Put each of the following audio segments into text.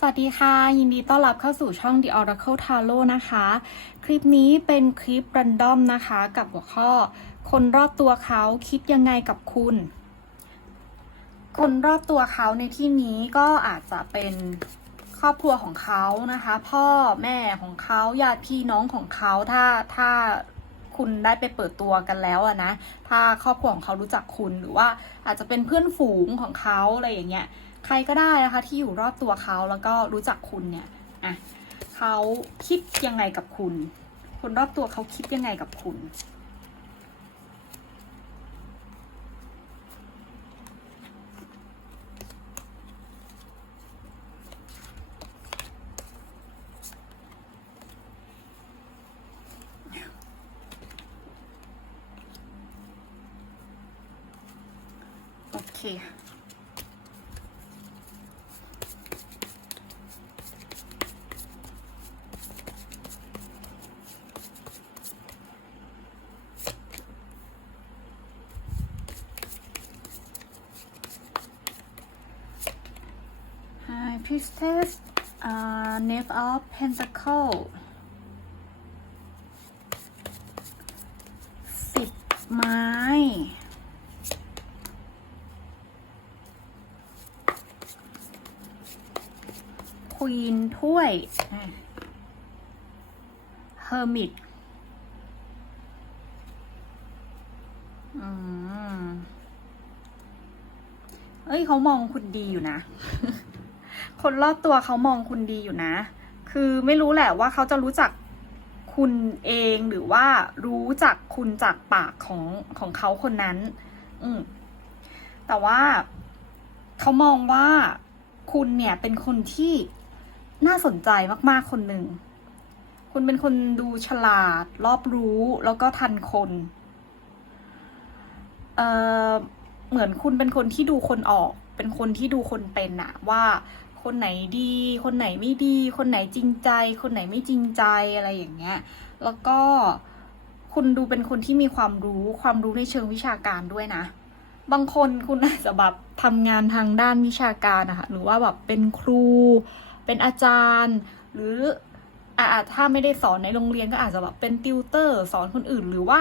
สวัสดีค่ะ ยินดีต้อนรับเข้าสู่ช่อง The Oracle Tarot นะคะ คลิปนี้เป็นคลิปรันดอมนะคะ กับหัวข้อ คนรอบตัวเขาคิดยังไงกับคุณ คนรอบตัวเขาในที่นี้ก็อาจจะเป็นครอบครัวของเขานะคะ พ่อแม่ของเขาญาติพี่น้องของเขาถ้าถ้าคุณได้ไปเปิดตัวกันแล้วอะนะ ถ้าครอบครัวของเขารู้จักคุณหรือว่าอาจจะเป็นเพื่อนฝูงของเขาอะไรอย่างเงี้ย ใครก็ได้นะคะที่อยู่รอบตัวเขาแล้วก็รู้จักคุณเนี่ยอะเขาคิดยังไงกับคุณ คนรอบตัวเขาคิดยังไงกับคุณโอเค Hi Priestess uh, Knave of Pentacle สิบไม้ ควีนถ้วยเฮอร์มิตเอ้ยเขามองคุณดีอยู่นะ คนรอบตัวเขามองคุณดีอยู่นะ คือไม่รู้แหละว่าเขาจะรู้จักคุณเองหรือว่ารู้จักคุณจากปากของของเขาคนนั้น อืมแต่ว่าเขามองว่าคุณเนี่ยเป็นคนที่น่าสนใจมากๆคนหนึ่ง คุณเป็นคนดูฉลาด รอบรู้แล้วก็ทันคน เอ่อ เหมือนคุณเป็นคนที่ดูคนออก เป็นคนที่ดูคนเป็นอะว่า คนไหนดี คนไหนไม่ดี คนไหนจริงใจ คนไหนไม่จริงใจอะไรอย่างเงี้ย แล้วก็คุณดูเป็นคนที่มีความรู้ความรู้ในเชิงวิชาการด้วยนะ บางคนคุณอาจจะแบบทำงานทางด้านวิชาการนะคะหรือว่าแบบเป็นครู เป็นอาจารย์ หรืออ่าถ้าไม่ได้สอนในโรงเรียนก็อาจจะแบบเป็นติวเตอร์ สอนคนอื่นหรือว่า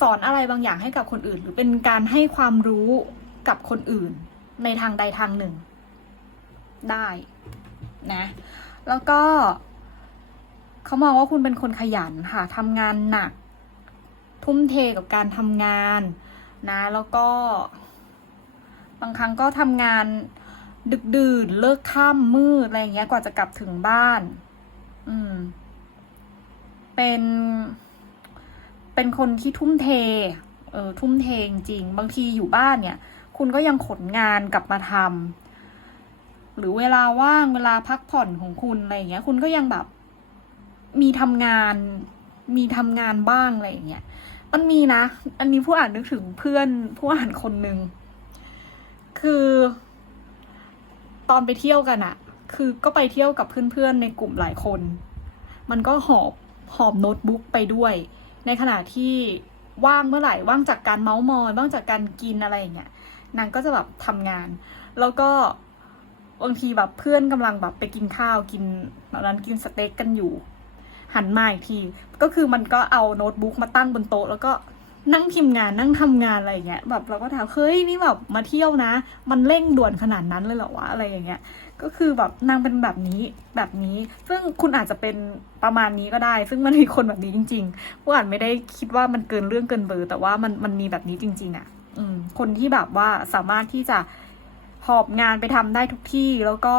สอนอะไรบางอย่างให้กับคนอื่น หรือเป็นการให้ความรู้กับคนอื่นในทางใดทางหนึ่ง ได้นะแล้วก็เขามองว่าคุณเป็นคนขยันค่ะทำงานหนัก ทุ่มเทกับการทำงานนะแล้วก็ บางครั้งก็ทำงานดึกดื่นเลิกค่ำมืดอะไรอย่างเงี้ยกว่าจะกลับถึงบ้าน อืม เป็น เป็นคนที่ทุ่มเท เออทุ่มเทจริง บางทีอยู่บ้านเนี่ย คุณก็ยังขนงานกลับมาทำ หรือเวลาว่างเวลาพักผ่อนของคุณอะไรอย่างเงี้ย คุณก็ยังแบบ มีทำงาน มีทำงานบ้างอะไรอย่างเงี้ยมันมีนะ อันนี้ผู้อ่านนึกถึงเพื่อนผู้อ่านคนหนึ่งคือ ตอนไปเที่ยวกันอะคือก็ไปเที่ยวกับเพื่อนๆในกลุ่มหลายคน มันก็หอบหอบโน้ตบุ๊กไปด้วย ในขณะที่ว่างเมื่อไหร่ว่างจากการเมาส์มอยว่างจากการกินอะไรอย่างเงี้ยนางก็จะแบบทำงาน แล้วก็ บางทีแบบเพื่อนกำลังแบบไปกินข้าวกินตอนนั้นกินสเต็กกันอยู่ หันมาอีกที ก็คือมันก็เอาโน้ตบุ๊กมาตั้งบนโต๊ะ แล้วก็นั่งพิมพ์งานนั่งทำงานอะไรอย่างเงี้ยแบบเราก็ถามเฮ้ยนี่แบบมาเที่ยวนะ มันเร่งด่วนขนาดนั้นเลยเหรอวะอะไรอย่างเงี้ย ก็คือแบบนางเป็นแบบนี้แบบนี้ ซึ่งคุณอาจจะเป็นประมาณนี้ก็ได้ ซึ่งมันมีคนแบบนี้จริงๆผู้อ่านไม่ได้คิดว่ามันเกินเรื่องเกินเบอร์ แต่ว่ามันมันมีแบบนี้จริง ๆอะ่ะ อืมคนที่แบบว่าสามารถที่จะ หอบงานไปทำได้ทุกที่แล้วก็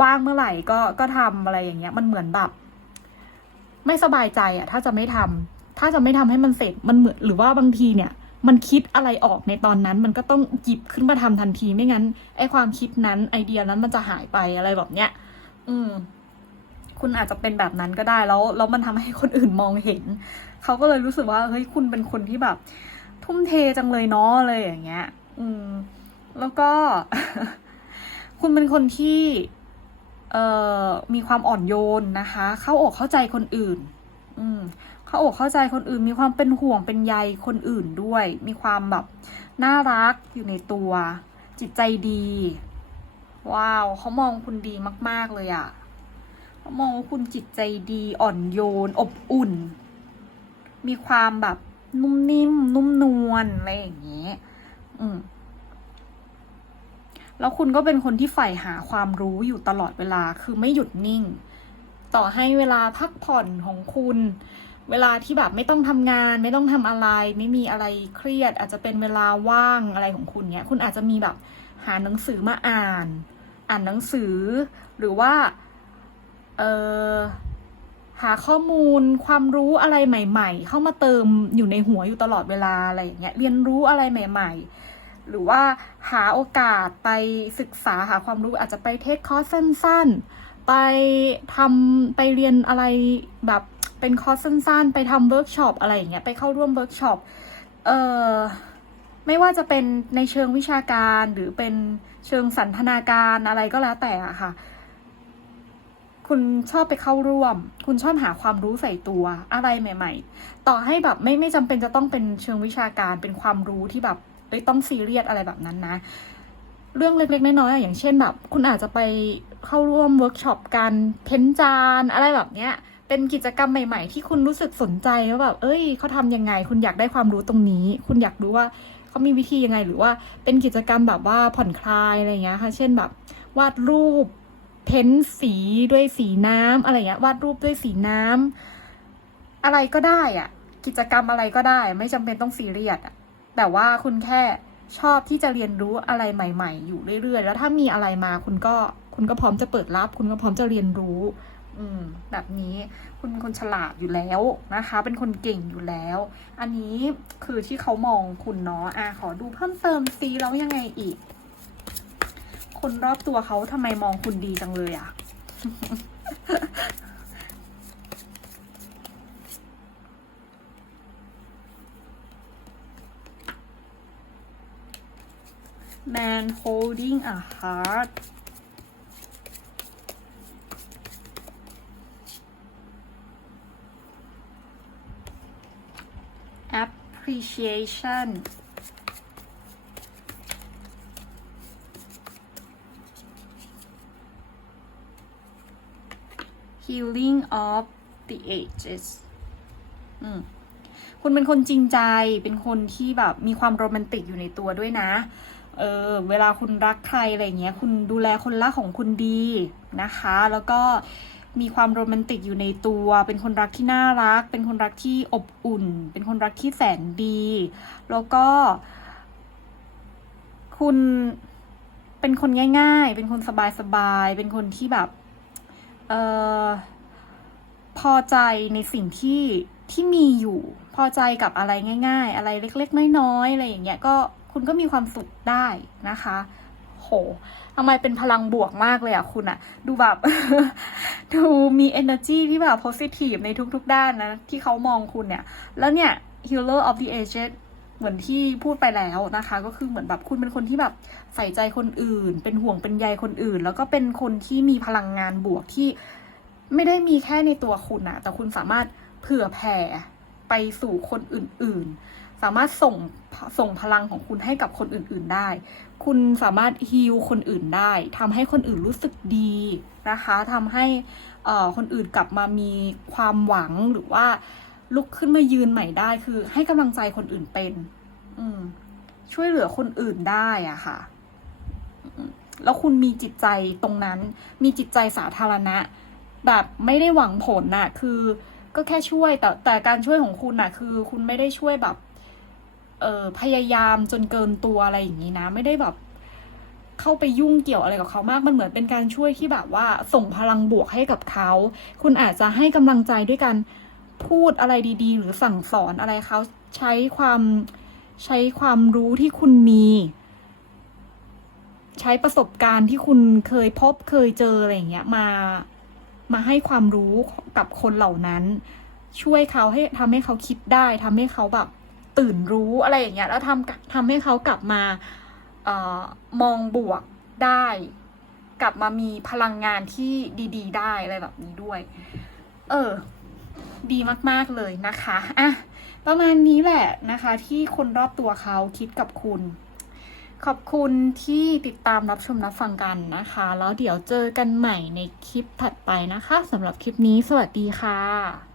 ว่างเมื่อไหร่ก็ก็ทำอะไรอย่างเงี้ย มันเหมือนแบบไม่สบายใจอะถ้าจะไม่ทำถ้าจะไม่ทำให้มันเสร็จมันเหมือนหรือว่าบางทีเนี่ย มันคิดอะไรออกในตอนนั้น มันก็ต้องหยิบขึ้นมาทำทันทีไม่งั้นไอความคิดนั้นไอเดียนั้นมันจะหายไปอะไรแบบเนี้ยอืม คุณอาจจะเป็นแบบนั้นก็ได้แล้วแล้วมันทำให้คนอื่นมองเห็นเขาก็เลยรู้สึกว่าเฮ้ยคุณเป็นคนที่แบบ ทุ่มเทจังเลยเนาะอะไรอย่างเงี้ย อืม แล้วก็ คุณเป็นคนที่เออมีความอ่อนโยนนะคะ เข้าอกเข้าใจคนอื่น อืมเข้าอกเข้าใจคนอื่น มีความเป็นห่วงเป็นใยคนอื่นด้วย มีความแบบน่ารักอยู่ในตัว จิตใจดี ว้าวเขามองคุณดีมาก ๆ เลยอะเขามองว่าคุณจิตใจดีอ่อนโยน อบอุ่น มีความแบบนุ่มนิ่ม นุ่มนวลอะไรอย่างเงี้ยอืม แล้วคุณก็เป็นคนที่ใฝ่หาความรู้อยู่ตลอดเวลาคือไม่หยุดนิ่ง ต่อให้เวลาพักผ่อนของคุณ เวลาที่แบบไม่ต้องทำงาน ไม่ต้องทำอะไร ไม่มีอะไรเครียด อาจจะเป็นเวลาว่างอะไรของคุณเนี่ยคุณอาจจะมีแบบหาหนังสือมาอ่าน อ่านหนังสือ หรือว่าเออหาข้อมูลความรู้อะไรใหม่ ๆ เข้ามาเติมอยู่ในหัวอยู่ตลอดเวลาอะไรอย่างเงี้ยเรียนรู้อะไรใหม่ ๆ หรือว่าหาโอกาสไปศึกษาหาความรู้อาจจะไปเทคคอร์สสั้นๆ ไปทำไปเรียนอะไรแบบเป็นคอร์สสั้นๆ ไปทำเวิร์กช็อปอะไรอย่างเงี้ยไปเข้าร่วมเวิร์กช็อปเอ่อไม่ว่าจะเป็นในเชิงวิชาการหรือเป็นเชิงสันทนาการอะไรก็แล้วแต่อะค่ะ คุณชอบไปเข้าร่วม คุณชอบหาความรู้ใส่ตัวอะไรใหม่ ๆ ต่อให้แบบไม่ไม่จำเป็นจะต้องเป็นเชิงวิชาการเป็นความรู้ที่แบบ เอ้ยต้องซีเรียสอะไรแบบนั้นนะ เรื่องเล็กๆน้อยๆอย่างเช่นแบบ คุณอาจจะไปเข้าร่วมเวิร์กช็อปการเพ้นจานอะไรแบบเนี้ยเป็นกิจกรรมใหม่ ๆ ที่คุณรู้สึกสนใจว่าแบบ เอ้ยเขาทำยังไง คุณอยากได้ความรู้ตรงนี้ คุณอยากรู้ว่าเขามีวิธียังไง หรือว่าเป็นกิจกรรมแบบว่าผ่อนคลายอะไรอย่างเงี้ยค่ะ เช่นแบบ วาดรูป เพ้นสีด้วยสีน้ำอะไรเงี้ย วาดรูปด้วยสีน้ำอะไรก็ได้อะกิจกรรมอะไรก็ได้ ไม่จำเป็นต้องซีเรียสอะ แต่ว่าคุณแค่ชอบที่จะเรียนรู้อะไรใหม่ ๆ อยู่เรื่อยๆ แล้วถ้ามีอะไรมาคุณก็คุณก็พร้อมจะเปิดรับ คุณก็พร้อมจะเรียนรู้ อืม แบบนี้คุณเป็นคนฉลาดอยู่แล้วนะคะ เป็นคนเก่งอยู่แล้ว อันนี้คือที่เขามองคุณเนาะอะขอดูเพิ่มเติมซีแล้วยังไงอีก คนรอบตัวเขาทำไมมองคุณดีจังเลยอะ Man holding a heart appreciation healing of the ages อืมคุณเป็นคนจริงใจ เป็นคนที่แบบมีความโรแมนติกอยู่ในตัวด้วยนะ เออเวลาคุณรักใครอะไรเงี้ยคุณดูแลคนรักของคุณดีนะคะ แล้วก็มีความโรแมนติกอยู่ในตัว เป็นคนรักที่น่ารัก เป็นคนรักที่อบอุ่น เป็นคนรักที่แสนดี แล้วก็ คุณเป็นคนง่าย ๆ เป็นคนสบายๆ เป็นคนที่แบบ เออพอใจในสิ่งที่ที่มีอยู่ พอใจกับอะไรง่าย ๆ อะไรเล็ก ๆ น้อยๆ อะไรอย่างเงี้ย ก็ คุณก็มีความสุขได้นะคะ โหทำไมเป็นพลังบวกมากเลยอะคุณอะดูแบบ ดูมี energy ที่แบบ positive ในทุกๆด้านนะ ที่เขามองคุณเนี่ย แล้วเนี่ย healer of the ages เหมือนที่พูดไปแล้วนะคะ ก็คือเหมือนแบบคุณเป็นคนที่แบบใส่ใจคนอื่น เป็นห่วงเป็นใยคนอื่น แล้วก็เป็นคนที่มีพลังงานบวกที่ไม่ได้มีแค่ในตัวคุณนะแต่คุณสามารถเผื่อแผ่ไปสู่คนอื่น ๆ สามารถส่งส่งพลังของคุณให้กับคนอื่น ๆได้ คุณสามารถฮีลคนอื่นได้ทำให้คนอื่นรู้สึกดีนะคะทำให้คนอื่นกลับมามีความหวังหรือว่าลุกขึ้นมายืนใหม่ได้คือให้กำลังใจคนอื่นเป็น อืช่วยเหลือคนอื่นได้อะค่ะ แล้วคุณมีจิตใจตรงนั้น มีจิตใจสาธารณะ แบบไม่ได้หวังผลน่ะ คือก็แค่ช่วยแต่แต่การช่วยของคุณน่ะ คือ คุณไม่ได้ช่วยแบบ เออพยายามจนเกินตัวอะไรอย่างนี้นะ ไม่ได้แบบเข้าไปยุ่งเกี่ยวอะไรกับเขามากมันเหมือนเป็นการช่วยที่แบบว่าส่งพลังบวกให้กับเขา คุณอาจจะให้กำลังใจด้วยการพูดอะไรดีๆ หรือสั่งสอนอะไรเขาใช้ความใช้ความรู้ที่คุณมี ใช้ประสบการณ์ที่คุณเคยพบเคยเจออะไรอย่างเงี้ยมามาให้ความรู้กับคนเหล่านั้น ช่วยเขาให้ทำให้เขาคิดได้ทำให้เขาแบบ ตื่นรู้อะไรอย่างเงี้ยแล้วทำทำให้เขากลับมาออมองบวกได้ กลับมามีพลังงานที่ดี ๆ ได้อะไรแบบนี้ด้วย เออ ดีมากๆเลยนะคะอะประมาณนี้แหละนะคะ ที่คนรอบตัวเขาคิดกับคุณ ขอบคุณที่ติดตามรับชมรับฟังกันนะคะ แล้วเดี๋ยวเจอกันใหม่ในคลิปถัดไปนะคะสำหรับคลิปนี้สวัสดีค่ะ